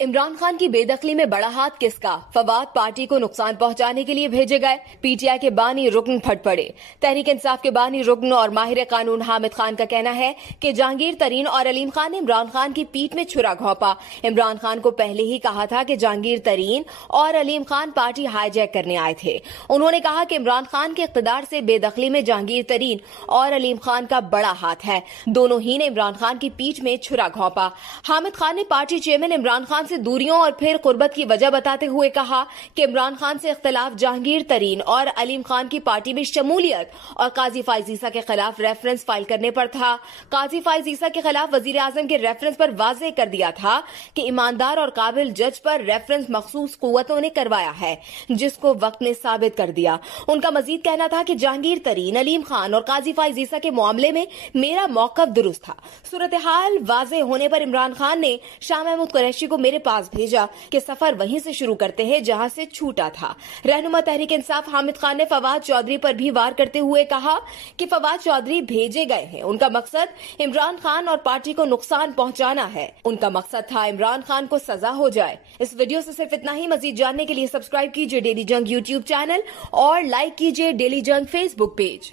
इमरान खान की बेदखली में बड़ा हाथ किसका? फवाद पार्टी को नुकसान पहुंचाने के लिए भेजे गए। पीटीआई के बानी रुकन फट पड़े। तहरीक इंसाफ के बानी रुकन और माहिर कानून हामिद खान का कहना है कि जहांगीर तरीन और अलीम खान ने इमरान खान की पीठ में छुरा घोंपा। इमरान खान को पहले ही कहा था कि जहांगीर तरीन और अलीम खान पार्टी हाईजैक करने आए थे। उन्होंने कहा कि इमरान खान के इख्तिदार से बेदखली में जहांगीर तरीन और अलीम खान का बड़ा हाथ है। दोनों ही ने इमरान खान की पीठ में छुरा घोंपा। हामिद खान ने पार्टी चेयरमैन इमरान खान से दूरियों और फिर कुर्बत की वजह बताते हुए कहा कि इमरान खान से इख्तिलाफ जहांगीर तरीन और अलीम खान की पार्टी में शमूलियत और काजी फाइज ईसा के खिलाफ रेफरेंस फाइल करने पर था। काजी फाइज ईसा के खिलाफ वजीर आजम के रेफरेंस पर वाज़ेह कर दिया था कि ईमानदार और काबिल जज पर रेफरेंस मखसूस कुव्वतों ने करवाया है, जिसको वक्त ने साबित कर दिया। उनका मजीद कहना था कि जहांगीर तरीन, अलीम खान और काजी फाइज ईसा के मामले में मेरा मौक़िफ़ दुरुस्त था। सूरत हाल वाज़ेह होने पर इमरान खान ने शाह महमूद कुरैशी को मेरे पास भेजा कि सफर वहीं से शुरू करते हैं जहां से छूटा था। रहनुमा तहरीक इंसाफ हामिद खान ने फवाद चौधरी पर भी वार करते हुए कहा कि फवाद चौधरी भेजे गए हैं। उनका मकसद इमरान खान और पार्टी को नुकसान पहुंचाना है। उनका मकसद था इमरान खान को सजा हो जाए। इस वीडियो से सिर्फ इतना ही। मजीद जानने के लिए सब्सक्राइब कीजिए डेली जंग यूट्यूब चैनल और लाइक कीजिए डेली जंग फेसबुक पेज।